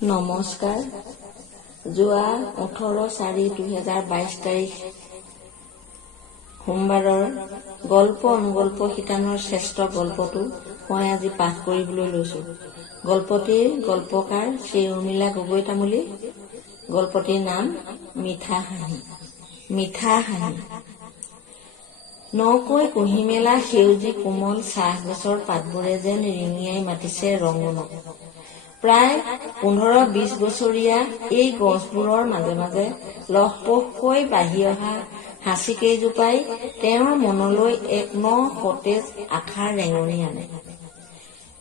নমস্কাৰ। যোৱা 18/4/2022 তাৰিখ সোমবাৰৰ গল্প অনুগল্প শিতানৰ শ্ৰেষ্ঠ গল্পটো মই আজি পাঠ কৰিবলৈ লৈছো। গল্পটিৰ গল্পকাৰ শ্ৰী উৰ্মিলা গগৈ তামুলী। গল্পটিৰ নাম মিঠা হাঁহি। মিঠা হাঁহি। নকৈ কুঁহি মেলা সেউজী কোমল চাহ গছৰ পাতবোৰে যেন ৰিঙিয়াই মাতিছে ৰঙমনক। প্ৰায় 15-20 বছৰীয়া এই গছবোৰৰ মাজে মাজে লহপহকৈ বাঢ়ি অহা হাঁচি কেইজোপাই তেওঁৰ মনলৈ এক সতেজ আশাৰ ৰেঙনি আনে।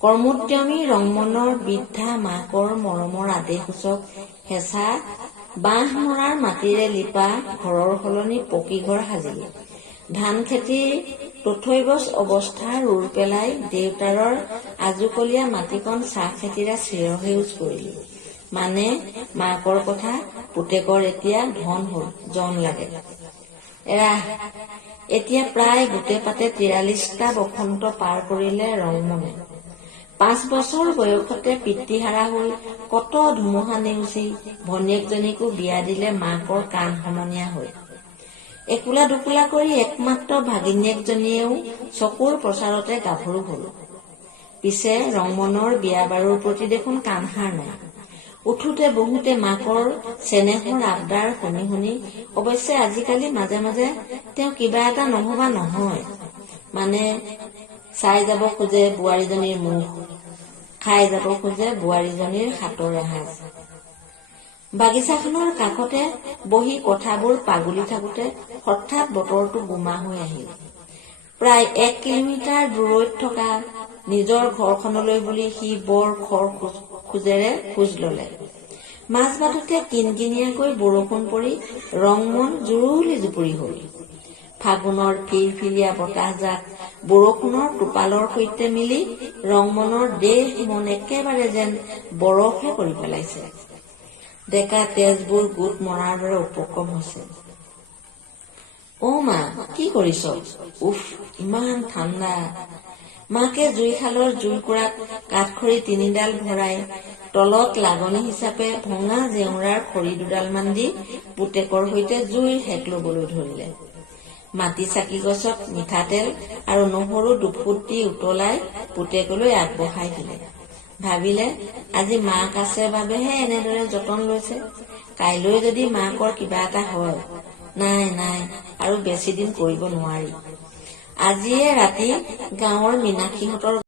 কৰ্মোদ্যমী ৰংমনৰ বৃদ্ধা মাকৰ মৰমৰ আদেশসূচক হেঁচা বাঁহ মৰাৰ মাটিৰে লিপা ঘৰৰ সলনি পকী ঘৰ সাজিলে। ধান খেতিৰ তথৈবচ অৱস্থা ৰুৰ পেলাই দেউতাৰৰ আজুকলীয়া মাটিকণ চাহ খেতিৰে চিৰসেউজ কৰিলে। মানে মাকৰ কথা, পুতেকৰ এতিয়া ধন হ'ল, জন লাগে। এতিয়া প্ৰায় গোটে পাতে 43টা বসন্ত পাৰ কৰিলে ৰংমনে। 5 বছৰ বয়সতে পিতৃহাৰা হৈ কত ধুমুহা নেওচি ভনীয়েকজনীকো বিয়া দিলে মাকৰ কাণ সমনীয়া হৈ। একুলা দুকুলা কৰি একমাত্ৰ ভাগিনীয়েকজনীয়েও চকুৰ প্ৰচাৰতে গাভৰু হল। পিছে ৰংমনৰ বিয়া বাৰুৰ প্ৰতি দেখোন কাণসাৰ নাই। উঠোতে বহুতে মাকৰ চেনেহৰ আবদাৰ শুনি শুনি অৱশ্যে আজিকালি মাজে মাজে তেওঁ কিবা এটা নহবা নহয়। মানে চাই যাব খোজে বোৱাৰীজনীৰ মুখ, খাই যাব খোজে বোৱাৰীজনীৰ হাতৰ এসাঁজ। বাগিচাখনৰ কাষতে বহি কথাবোৰ পাগুলি থাকোতে হঠাৎ বতৰটো গোমা হৈ আহিল। প্ৰায় 1 কিলোমিটাৰ দূৰৈত থকা নিজৰ ঘৰখনলৈ বুলি সি বৰ খৰ খোজেৰে খোজ ললে। মাজবাটতে কিনকিনীয়াকৈ বৰষুণ পৰি ৰংমন জুৰুলি জুপুৰি হল। ফাগুনৰ ফিৰফিৰীয়া বতাহজাক বৰষুণৰ টোপালৰ সৈতে মিলি ৰংমনৰ দেহ মন একেবাৰে যেন বৰফে কৰি পেলাইছে। ডেকা তেজবোৰ গোট মৰাৰ দৰে উপক্ৰম হৈছে। অ মা, কি কৰিছ? উফ, ইমান ঠাণ্ডা। মাকে জুইশালৰ জুইকুৰাত কাঠখৰি 3ডাল ভৰাই তলত লাগনি হিচাপে ভঙা জেওৰাৰ খৰি 2ডালমান দি পুতেকৰ সৈতে জুইৰ সেক লবলৈ ধৰিলে। মাটি চাকি গছত মিঠাতেল আৰু নহৰু দুফুট দি উতলাই পুতেকলৈ আগবঢ়াই দিলে। ভাবিলে আজি মাক আছে বাবেহে এনেদৰে যতন লৈছে। কাইলৈ যদি মাকৰ কিবা এটা হয়, নাই আৰু বেছি দিন কৰিব নোৱাৰি। আজিয়ে ৰাতি গাঁৱৰ মীনাক্ষীহঁতৰ